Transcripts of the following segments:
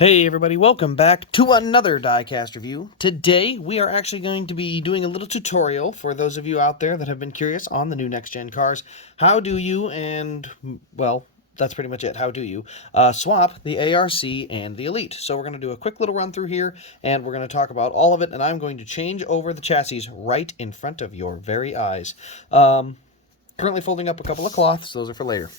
Hey everybody, welcome back to another diecast review. Today we are actually going to be doing a little tutorial for those of you out there that have been curious on the new next-gen cars. How do you, and well, that's pretty much it, how do you swap the ARC and the Elite? So we're going to do a quick little run through here, and we're going to talk about all of it, and I'm going to change over the chassis right in front of your very eyes. Currently folding up a couple of cloths, those are for later.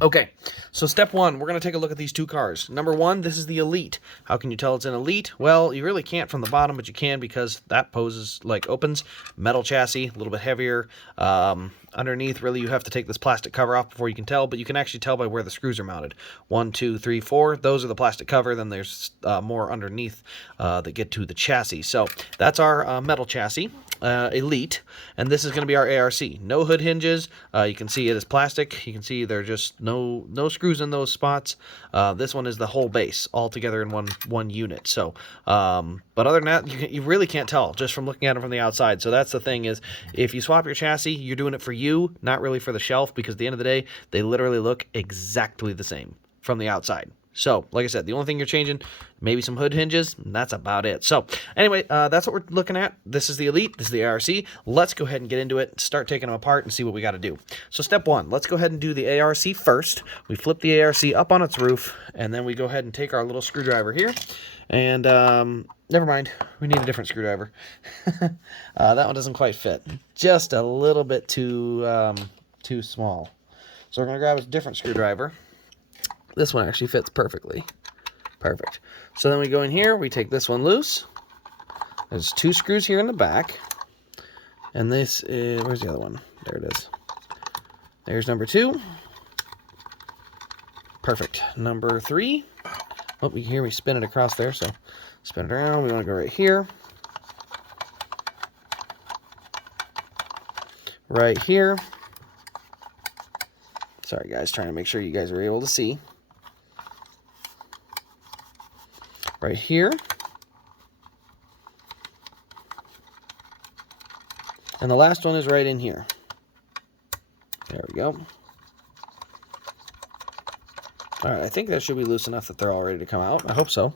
Okay, so step one, we're going to take a look at these two cars. Number one, this is the Elite. How can you tell it's an Elite? Well, you really can't from the bottom, but you can because that opens. Metal chassis, a little bit heavier. Underneath, really, you have to take this plastic cover off before you can tell, but you can actually tell by where the screws are mounted. 1, 2, 3, 4, those are the plastic cover. Then there's more underneath that get to the chassis. So that's our metal chassis. Elite, and this is going to be our ARC. No hood hinges. You can see it is plastic. You can see there are just no screws in those spots. This one is the whole base all together in one unit. So, but other than that, you really can't tell just from looking at it from the outside. So that's the thing is, if you swap your chassis, you're doing it for you, not really for the shelf, because at the end of the day, they literally look exactly the same from the outside. So, like I said, the only thing you're changing, maybe some hood hinges, and that's about it. So, anyway, that's what we're looking at. This is the Elite, this is the ARC. Let's go ahead and get into it, start taking them apart, and see what we got to do. So, step one, let's go ahead and do the ARC first. We flip the ARC up on its roof, and then we go ahead and take our little screwdriver here. And, never mind, we need a different screwdriver. That one doesn't quite fit. Just a little bit too small. So, we're going to grab a different screwdriver. This one actually fits perfectly. Perfect. So then we go in here, we take this one loose. There's 2 screws here in the back. And this is, where's the other one? There it is. There's number 2. Perfect. Number 3. Oh, we spin it across there, so spin it around. We want to go right here. Right here. Sorry guys, trying to make sure you guys are able to see. Right here. And the last one is right in here. There we go. Alright, I think that should be loose enough that they're all ready to come out. I hope so.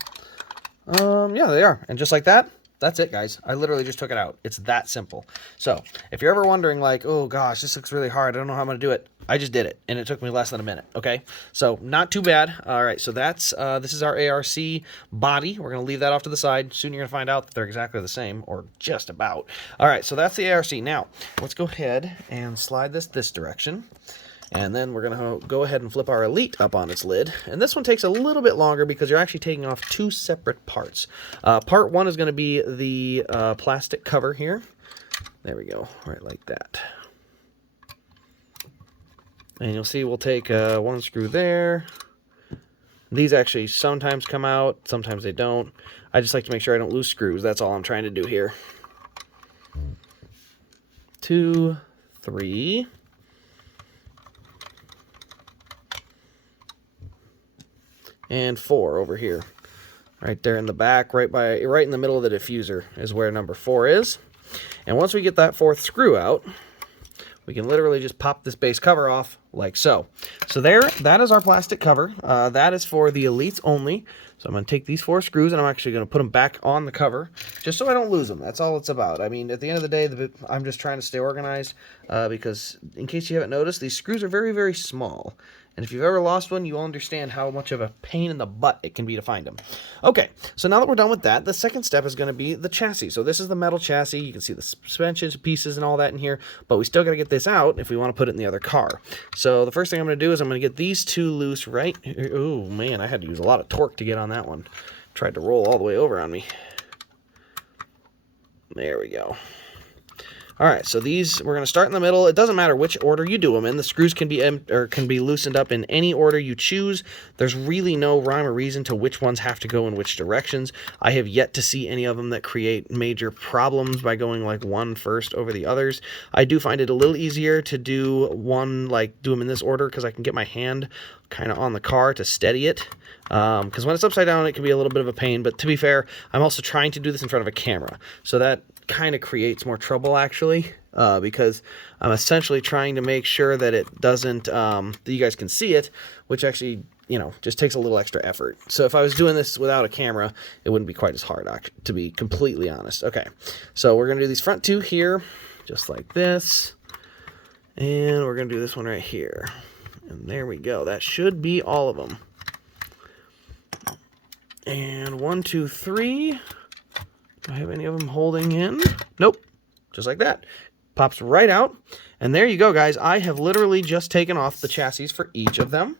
Yeah, they are. And just like that, that's it, guys. I literally just took it out. It's that simple. So, if you're ever wondering, like, oh gosh, this looks really hard, I don't know how I'm going to do it, I just did it, and it took me less than a minute, okay? So, not too bad. All right, so that's, this is our ARC body. We're going to leave that off to the side. Soon you're going to find out that they're exactly the same, or just about. All right, so that's the ARC. Now, let's go ahead and slide this direction. And then we're going to go ahead and flip our Elite up on its lid. And this one takes a little bit longer because you're actually taking off 2 separate parts. Part 1 is going to be the plastic cover here. There we go, right like that. And you'll see we'll take 1 screw there. These actually sometimes come out, sometimes they don't. I just like to make sure I don't lose screws. That's all I'm trying to do here. 2, 3... and 4 over here, right there in the back, right in the middle of the diffuser is where number 4 is. And once we get that 4th screw out, we can literally just pop this base cover off like so. So there, that is our plastic cover. That is for the Elites only. So I'm going to take these 4 screws and I'm actually going to put them back on the cover just so I don't lose them. That's all it's about. I mean, at the end of the day, I'm just trying to stay organized because in case you haven't noticed, these screws are very, very small. And if you've ever lost one, you'll understand how much of a pain in the butt it can be to find them. Okay, so now that we're done with that, the second step is going to be the chassis. So this is the metal chassis. You can see the suspension pieces and all that in here, but we still got to get this out if we want to put it in the other car. So the first thing I'm going to do is I'm going to get these 2 loose right here. Oh, man, I had to use a lot of torque to get on that one. Tried to roll all the way over on me. There we go. All right, so these, we're going to start in the middle. It doesn't matter which order you do them in. The screws can be loosened up in any order you choose. There's really no rhyme or reason to which ones have to go in which directions. I have yet to see any of them that create major problems by going like one first over the others. I do find it a little easier to do one, like do them in this order because I can get my hand kind of on the car to steady it. Because when it's upside down, it can be a little bit of a pain. But to be fair, I'm also trying to do this in front of a camera. So that kind of creates more trouble, actually, because I'm essentially trying to make sure that it doesn't, that you guys can see it, which actually you know, just takes a little extra effort. So if I was doing this without a camera, it wouldn't be quite as hard, to be completely honest. Okay, so we're going to do these front two here, just like this. And we're going to do this one right here. And there we go. That should be all of them. And 1, 2, 3. Do I have any of them holding in? Nope. Just like that. Pops right out. And there you go, guys. I have literally just taken off the chassis for each of them.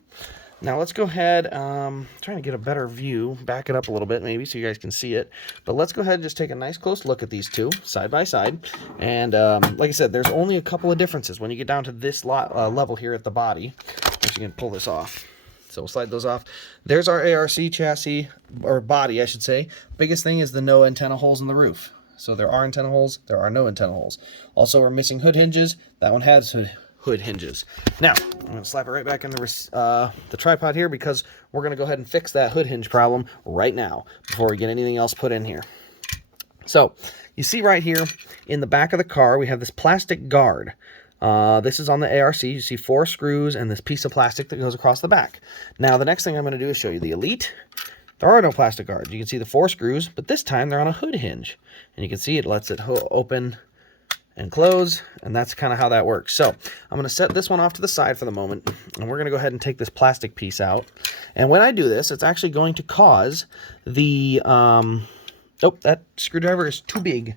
Now let's go ahead, trying to get a better view, back it up a little bit maybe so you guys can see it. But let's go ahead and just take a nice close look at these two side by side. And like I said, there's only a couple of differences when you get down to this level here at the body. So you can pull this off. So we'll slide those off. There's our ARC chassis, or body I should say. Biggest thing is the no antenna holes in the roof. So there are antenna holes, there are no antenna holes. Also we're missing hood hinges. That one has hood hinges. Now, I'm going to slap it right back in the tripod here because we're going to go ahead and fix that hood hinge problem right now before we get anything else put in here. So, you see right here in the back of the car, we have this plastic guard. This is on the ARC. You see 4 screws and this piece of plastic that goes across the back. Now, the next thing I'm going to do is show you the Elite. There are no plastic guards. You can see the 4 screws, but this time they're on a hood hinge. And you can see it lets it open and close, and that's kind of how that works. So I'm going to set this one off to the side for the moment, and we're going to go ahead and take this plastic piece out. And when I do this, it's actually going to cause the, oh, that screwdriver is too big.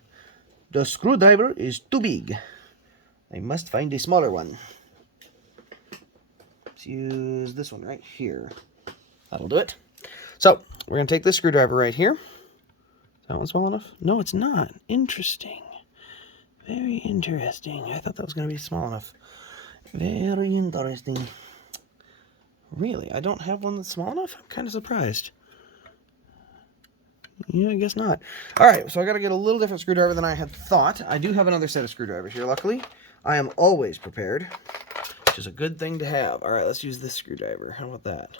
The screwdriver is too big. I must find a smaller one. Let's use this one right here. That'll do it. So we're going to take this screwdriver right here. Is that one small enough? No, it's not. Interesting. Very interesting. I thought that was going to be small enough. Very interesting. Really? I don't have one that's small enough? I'm kind of surprised. Yeah, I guess not. Alright, so I got to get a little different screwdriver than I had thought. I do have another set of screwdrivers here, luckily. I am always prepared, which is a good thing to have. Alright, let's use this screwdriver. How about that?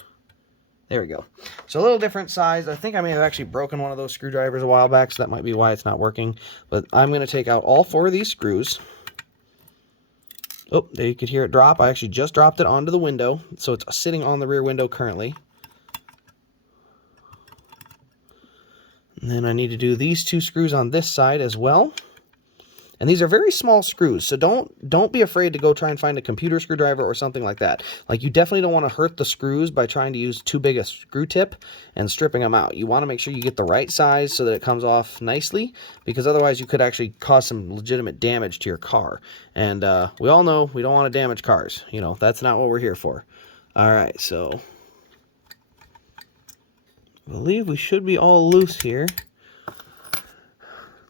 There we go. So a little different size. I think I may have actually broken one of those screwdrivers a while back, so that might be why it's not working. But I'm going to take out all 4 of these screws. Oh, there you could hear it drop. I actually just dropped it onto the window, so it's sitting on the rear window currently. And then I need to do these 2 screws on this side as well. And these are very small screws, so don't be afraid to go try and find a computer screwdriver or something like that. Like, you definitely don't want to hurt the screws by trying to use too big a screw tip and stripping them out. You want to make sure you get the right size so that it comes off nicely, because otherwise you could actually cause some legitimate damage to your car. And we all know we don't want to damage cars. You know, that's not what we're here for. Alright, so I believe we should be all loose here.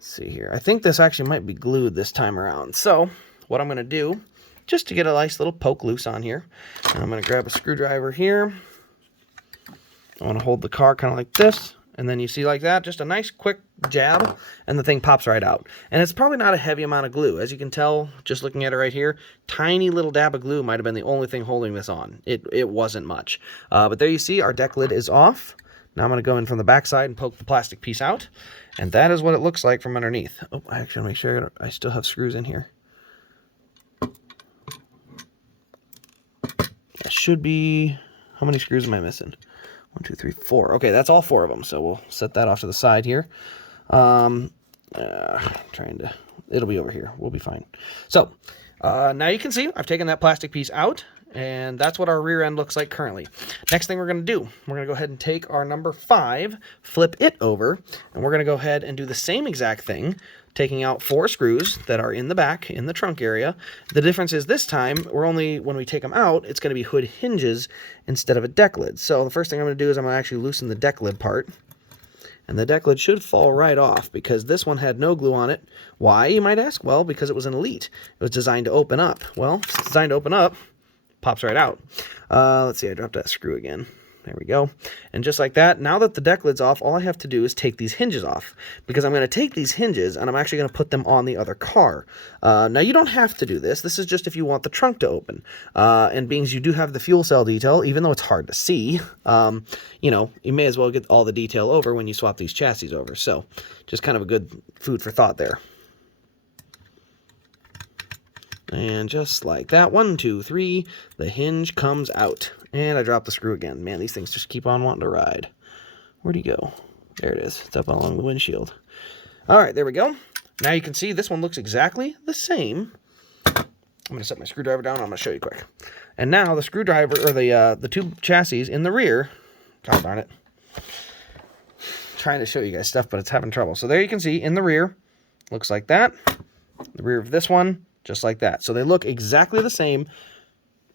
See here. I think this actually might be glued this time around. So what I'm going to do, just to get a nice little poke loose on here, I'm going to grab a screwdriver here. I want to hold the car kind of like this, and then you see like that, just a nice quick jab, and the thing pops right out. And it's probably not a heavy amount of glue. As you can tell, just looking at it right here, tiny little dab of glue might have been the only thing holding this on. It wasn't much. But there you see, our deck lid is off. Now I'm going to go in from the back side and poke the plastic piece out. And that is what it looks like from underneath. Oh, I actually make sure I still have screws in here. That should be... How many screws am I missing? 1, 2, 3, 4. Okay, that's all 4 of them. So we'll set that off to the side here. It'll be over here. We'll be fine. So, now you can see I've taken that plastic piece out. And that's what our rear end looks like currently. Next thing we're going to do, we're going to go ahead and take our number 5, flip it over, and we're going to go ahead and do the same exact thing, taking out 4 screws that are in the back, in the trunk area. The difference is this time, when we take them out, it's going to be hood hinges instead of a deck lid. So the first thing I'm going to do is I'm going to actually loosen the deck lid part. And the deck lid should fall right off because this one had no glue on it. Why, you might ask? Well, because it was an Elite. It was designed to open up. Well, it's designed to open up. Pops right out. Let's see, I dropped that screw again. There we go. And just like that, now that the deck lid's off, all I have to do is take these hinges off. Because I'm going to take these hinges and I'm actually going to put them on the other car. Now, you don't have to do this. This is just if you want the trunk to open. And being as you do have the fuel cell detail, even though it's hard to see, you know, you may as well get all the detail over when you swap these chassis over. So, just kind of a good food for thought there. And just like that, 1, 2, 3, the hinge comes out. And I dropped the screw again. Man, these things just keep on wanting to ride. Where'd he go? There it is. It's up along the windshield. All right, there we go. Now you can see this one looks exactly the same. I'm going to set my screwdriver down. I'm going to show you quick. And now the screwdriver, or the two chassis in the rear, God darn it. Trying to show you guys stuff, but it's having trouble. So there you can see in the rear, looks like that. The rear of this one, just like that. So they look exactly the same,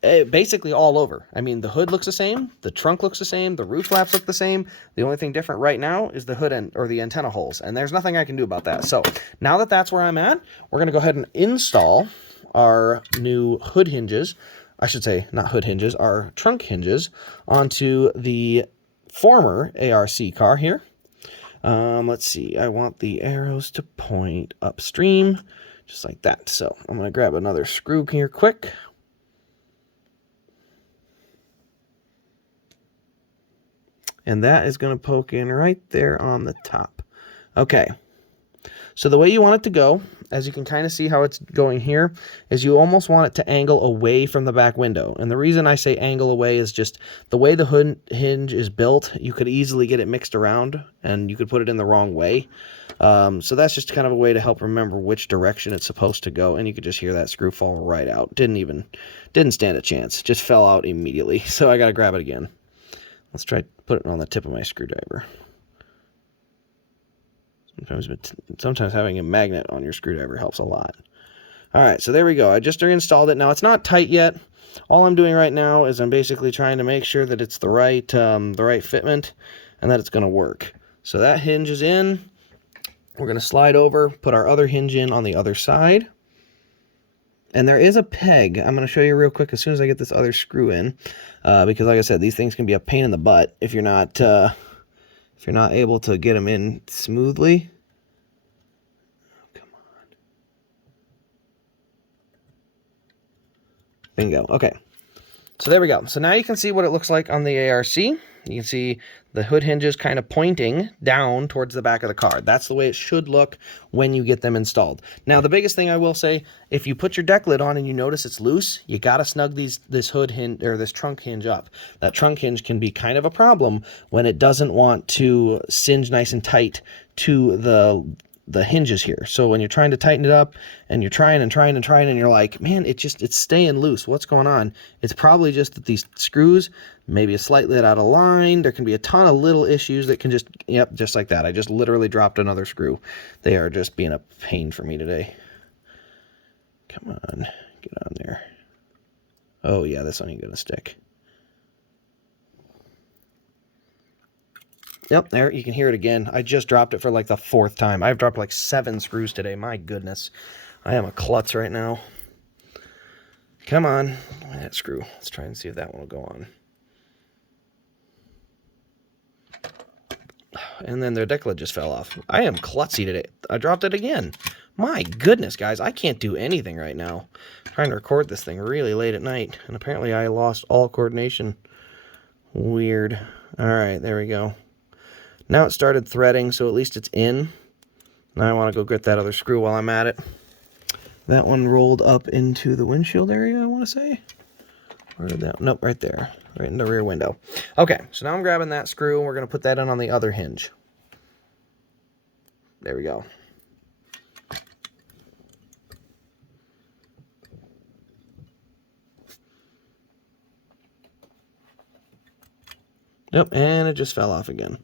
basically all over. I mean, the hood looks the same, the trunk looks the same, the roof flaps look the same. The only thing different right now is the hood or the antenna holes, and there's nothing I can do about that. So now that that's where I'm at, we're going to go ahead and install our new hood hinges. I should say, not hood hinges, our trunk hinges onto the former ARC car here. Let's see, I want the arrows to point upstream, just like that. So I'm going to grab another screw here quick. And that is going to poke in right there on the top. Okay, so the way you want it to go, as you can kind of see how it's going here, is you almost want it to angle away from the back window. And the reason I say angle away is just the way the hood hinge is built, you could easily get it mixed around and you could put it in the wrong way. So that's just kind of a way to help remember which direction it's supposed to go. And you could just hear that screw fall right out. Didn't stand a chance. Just fell out immediately. So I got to grab it again. Let's try to put it on the tip of my screwdriver. Sometimes having a magnet on your screwdriver helps a lot. All right, so there we go. I just reinstalled it. Now, it's not tight yet. All I'm doing right now is I'm basically trying to make sure that it's the right fitment and that it's going to work. So that hinge is in. We're going to slide over, put our other hinge in on the other side. And there is a peg. I'm going to show you real quick as soon as I get this other screw in. Because like I said, these things can be a pain in the butt if you're not able to get them in smoothly. Oh, come on. Bingo. Okay. So there we go. So now you can see what it looks like on the ARC. You can see the hood hinges kind of pointing down towards the back of the car. That's the way it should look when you get them installed. Now, the biggest thing I will say, if you put your deck lid on and you notice it's loose, you got to snug this hood hinge or this trunk hinge up. That trunk hinge can be kind of a problem when it doesn't want to singe nice and tight to the hinges here. So when you're trying to tighten it up and you're trying and you're like, man, it's staying loose. What's going on? It's probably just that these screws maybe a slightly out of line. There can be a ton of little issues that can just like that. I just literally dropped another screw. They are just being a pain for me today. Come on, get on there. Oh yeah, this one ain't gonna stick. Yep, there, you can hear it again. I just dropped it for like the 4th time. I've dropped like 7 screws today. My goodness. I am a klutz right now. Come on. That screw. Let's try and see if that one will go on. And then their deck lid just fell off. I am klutzy today. I dropped it again. My goodness, guys. I can't do anything right now. I'm trying to record this thing really late at night. And apparently I lost all coordination. Weird. All right, there we go. Now it started threading, so at least it's in. Now I want to go get that other screw while I'm at it. That one rolled up into the windshield area, I want to say. Where did that? Nope, right there. Right in the rear window. Okay, so now I'm grabbing that screw, and we're going to put that in on the other hinge. There we go. Nope, and it just fell off again.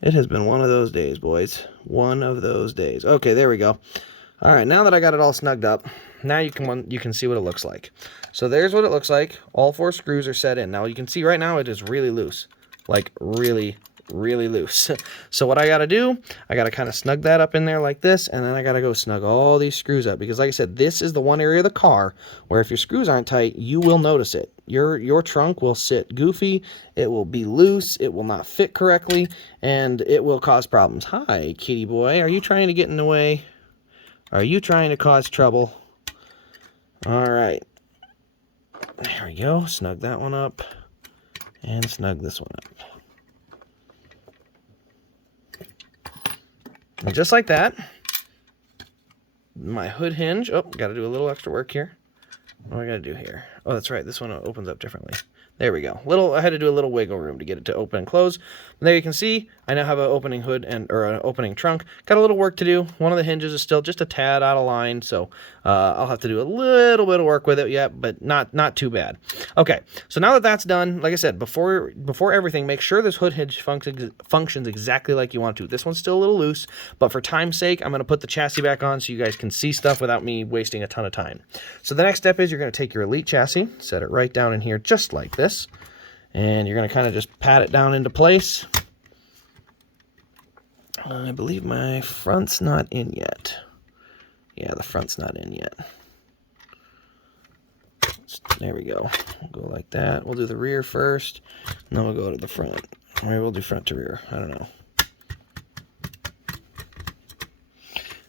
It has been one of those days, boys. One of those days. Okay, there we go. All right, now that I got it all snugged up, now you can see what it looks like. So there's what it looks like. All 4 screws are set in. Now you can see right now it is really loose. Like really, really loose. So what I got to do, I got to kind of snug that up in there like this, and then I got to go snug all these screws up. Because like I said, this is the one area of the car where if your screws aren't tight, you will notice it. Your trunk will sit goofy, it will be loose, it will not fit correctly, and it will cause problems. Hi, kitty boy. Are you trying to get in the way? Are you trying to cause trouble? All right. There we go. Snug that one up. And snug this one up. And just like that, my hood hinge. Oh, got to do a little extra work here. What do I got to do here? Oh, that's right. This one opens up differently. There we go. I had to do a little wiggle room to get it to open and close. And there you can see, I now have an opening hood or an opening trunk. Got a little work to do. One of the hinges is still just a tad out of line, so I'll have to do a little bit of work with it yet, but not too bad. Okay, so now that that's done, like I said, before everything, make sure this hood hinge functions exactly like you want to. This one's still a little loose, but for time's sake, I'm going to put the chassis back on so you guys can see stuff without me wasting a ton of time. So the next step is you're going to take your Elite chassis, set it right down in here just like this, and you're going to kind of just pat it down into place. I believe my front's not in yet. Yeah, the front's not in yet. There we go. We'll go like that. We'll do the rear first, and then we'll go to the front. Or maybe we'll do front to rear. I don't know.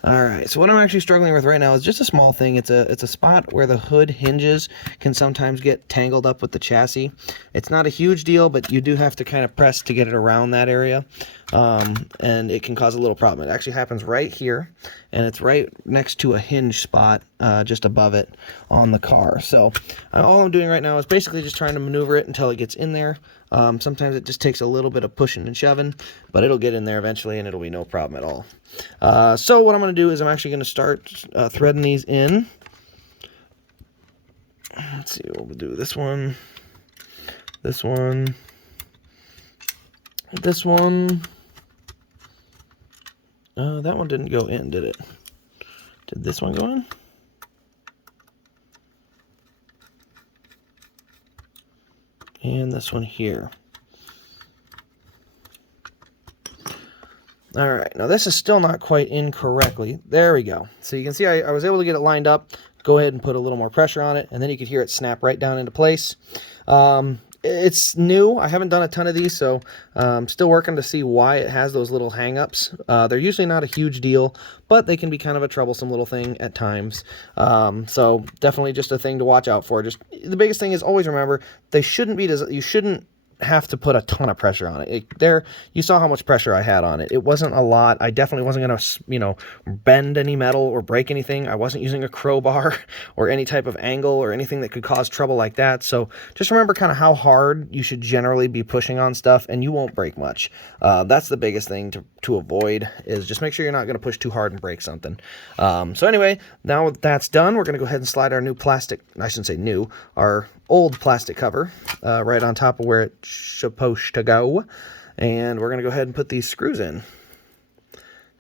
Alright, so what I'm actually struggling with right now is just a small thing. It's a spot where the hood hinges can sometimes get tangled up with the chassis. It's not a huge deal, but you do have to kind of press to get it around that area. And it can cause a little problem. It actually happens right here, and it's right next to a hinge spot just above it on the car. So all I'm doing right now is basically just trying to maneuver it until it gets in there. Sometimes it just takes a little bit of pushing and shoving, but it'll get in there eventually, and it'll be no problem at all. So what I'm going to do is I'm actually going to start threading these in. Let's see what we'll do. This one, this one, this one. That one didn't go in, did it? Did this one go in? And this one here. Alright, now this is still not quite in correctly. There we go. So you can see I was able to get it lined up. Go ahead and put a little more pressure on it, and then you could hear it snap right down into place. It's new. I haven't done a ton of these, so I'm still working to see why it has those little hang-ups. They're usually not a huge deal, but they can be kind of a troublesome little thing at times. So definitely just a thing to watch out for. Just the biggest thing is always remember, you shouldn't have to put a ton of pressure on it. You saw how much pressure I had on it. It wasn't a lot. I definitely wasn't going to, bend any metal or break anything. I wasn't using a crowbar or any type of angle or anything that could cause trouble like that. So just remember kind of how hard you should generally be pushing on stuff, and you won't break much. That's the biggest thing to avoid, is just make sure you're not going to push too hard and break something. So anyway, now that's done, we're going to go ahead and slide our new plastic, I shouldn't say new, our old plastic cover right on top of where it's supposed to go, and we're going to go ahead and put these screws in,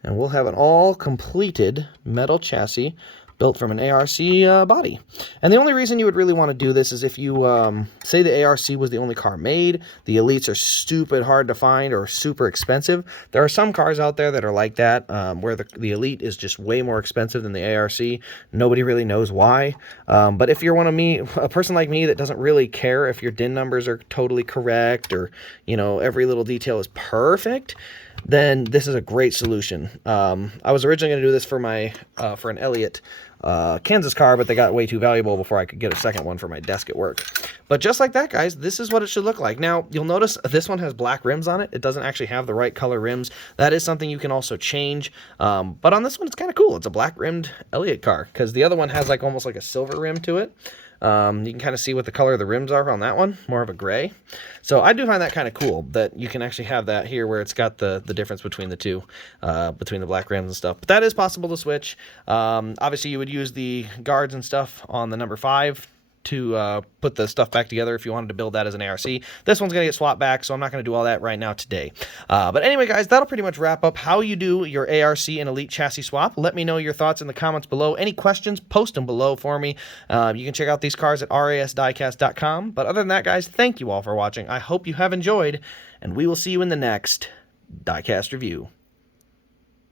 and we'll have an all completed metal chassis built from an ARC body. And the only reason you would really want to do this is if you say the ARC was the only car made. The Elites are stupid hard to find or super expensive. There are some cars out there that are like that, where the Elite is just way more expensive than the ARC. Nobody really knows why. But if you're a person like me that doesn't really care if your DIN numbers are totally correct, or every little detail is perfect, then this is a great solution. I was originally going to do this for an Elliott Kansas car, but they got way too valuable before I could get a second one for my desk at work. But just like that, guys, this is what it should look like. Now, you'll notice this one has black rims on it. It doesn't actually have the right color rims. That is something you can also change. But on this one, it's kind of cool. It's a black rimmed Elliott car, because the other one has almost like a silver rim to it. You can kind of see what the color of the rims are on that one, more of a gray. So I do find that kind of cool, that you can actually have that here where it's got the difference between the two, between the black rims and stuff. But that is possible to switch. Obviously, you would use the guards and stuff on the number 5 to put the stuff back together if you wanted to build that as an ARC. This one's going to get swapped back, so I'm not going to do all that right now today. But anyway, guys, that'll pretty much wrap up how you do your ARC and Elite chassis swap. Let me know your thoughts in the comments below. Any questions, post them below for me. You can check out these cars at rasdiecast.com. But other than that, guys, thank you all for watching. I hope you have enjoyed, and we will see you in the next diecast review.